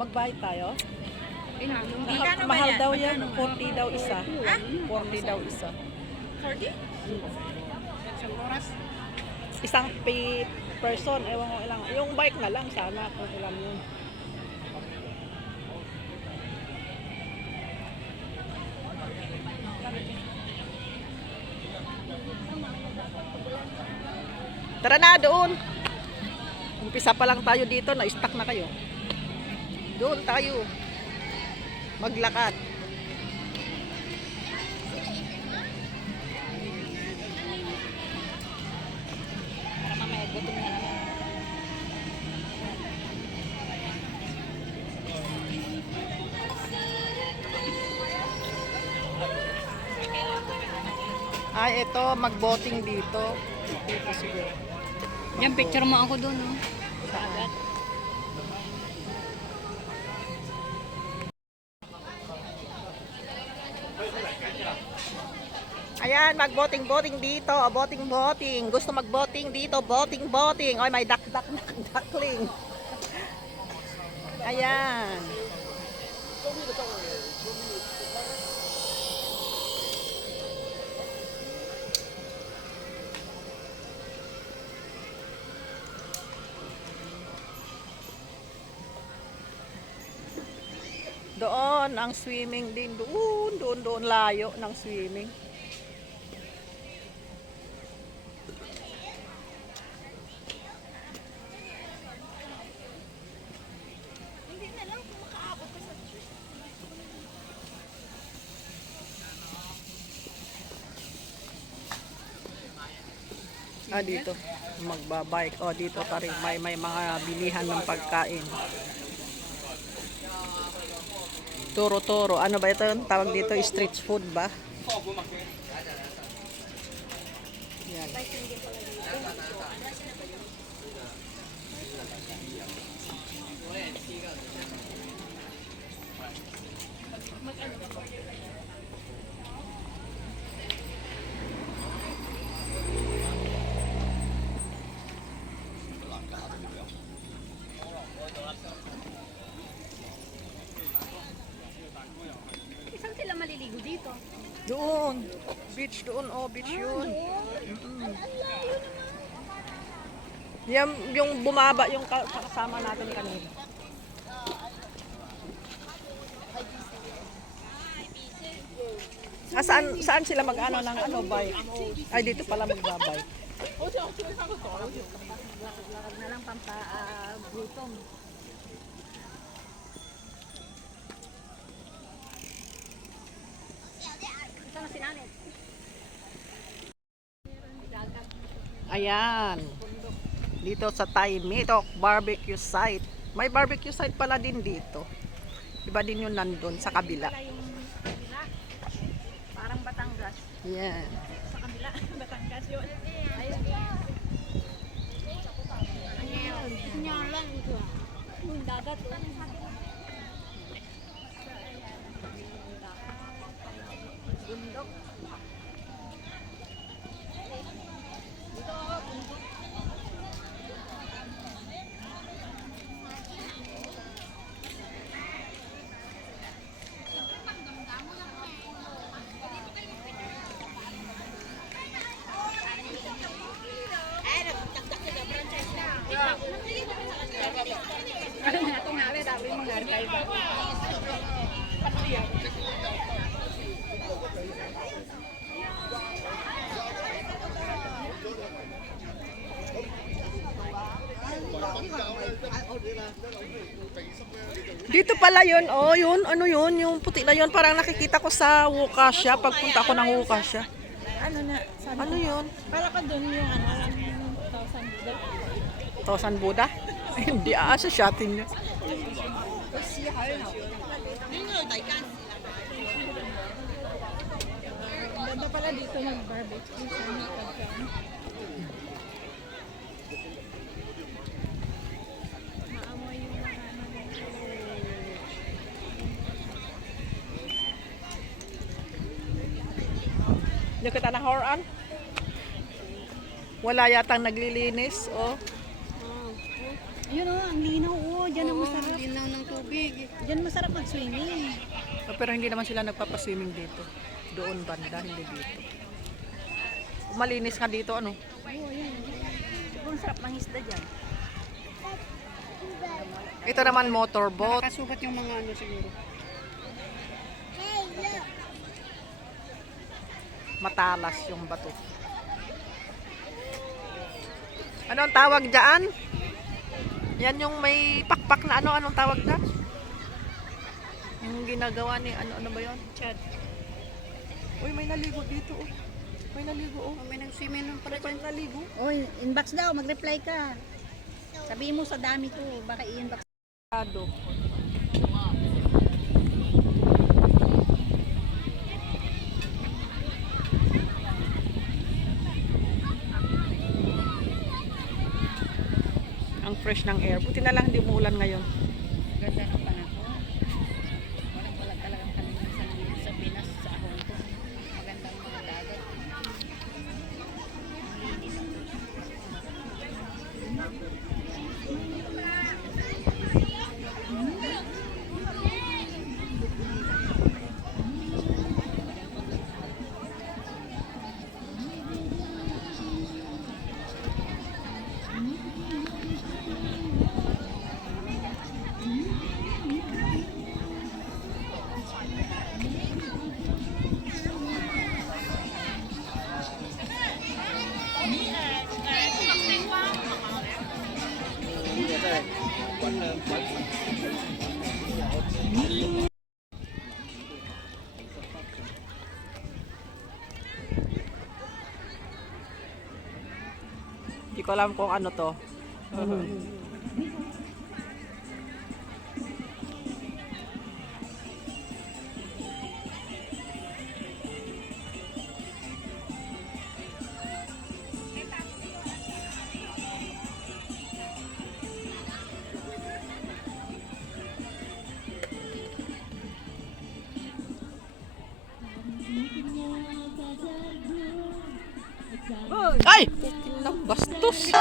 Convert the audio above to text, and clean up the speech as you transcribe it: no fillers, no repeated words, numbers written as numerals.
Magbayad tayo? Hindi ka na ba Mahal yan? daw yan. 40 daw isa. Ha? 40 daw isa. 40? Isang oras. Isang person. Ewan ko ilang. Yung bike na lang sana kung ilan yun. Tara na doon. Umpisa pa lang tayo dito. Na-stuck na kayo. Doon tayo. Maglakad. Para mamaya gutom na naman. Ay, ito, mag-boating dito. Dito siguro. Yan, picture mo ako doon. No? Saan? Ayan, mag-boating dito. Boating. Gusto mag-boating dito. Boating. Oy, may duckling. Ayan. Doon ang swimming din. Doon layo ng swimming. Dito. Magbabike. Dito pa rin. May mga bilihan ng pagkain. Toro-toro. Ano ba ito? Tawag dito street food ba? Yan. Saan sila maliligo dito? Doon. Beach doon. Beach yun. Yung bumaba yung kasama natin kanina. Saan sila mag-ano ng bike? Ay, dito pala magbabike. Lakad na lang gutom. Ito na sinanit. Ayan. Dito sa Taymitok barbecue site. May barbecue site pala din dito. Iba din yung nandun sa kabila. Parang Batangas. Yan. Sa kabila, Batangas yun. Ayun. Sinyalan ito. Yung dagat. Bundok. Ito nga rin, sabi mo nga rin. Dito pala yun. Yun. Ano yun? Yung puti na yun. Parang nakikita ko sa Wukasya. Pagpunta ko ng Wukasya. Ano na? Ano yun? Para ka doon yung yung 1,000 Thousand Buddha? Hindi sa shatin niya. Ganda pala dito mag-barbecue sa pagkain. Maamoy yung Yung kita na horan? Wala yatang naglilinis. Ayun o, ang linaw o. Diyan ang Oo, masarap. linaw ng tubig. Diyan masarap mag-swimming. Pero hindi naman sila nagpapaswimming dito. Doon banda, hindi dito. Malinis nga dito, ano? Oo, ayun. Siguro sarap ng isda dyan. Ito naman motorboat. Nakasukat yung mga ano siguro. Matalas yung bato. Ano ang tawag dyan? Yan yung may pakpak na ano, anong tawag dyan? Yung ginagawa ni, ano ba yun? Chad. Uy, may naligo dito, oh. May naligo, oh. May nag-swimming nun pala dyan. Naligo. Oy, inbox daw, mag-reply ka. Sabihin mo sa dami ko, baka i-inbox. Ado. Ang fresh ng air. Buti na lang hindi umuulan ngayon. Ganda ng panahon. Walang talagang kalinisan sa Pinas, sa ahon ko. Magandang mga dagat. Linis ang Hindi ko alam kung ano to. Ay! Bastos!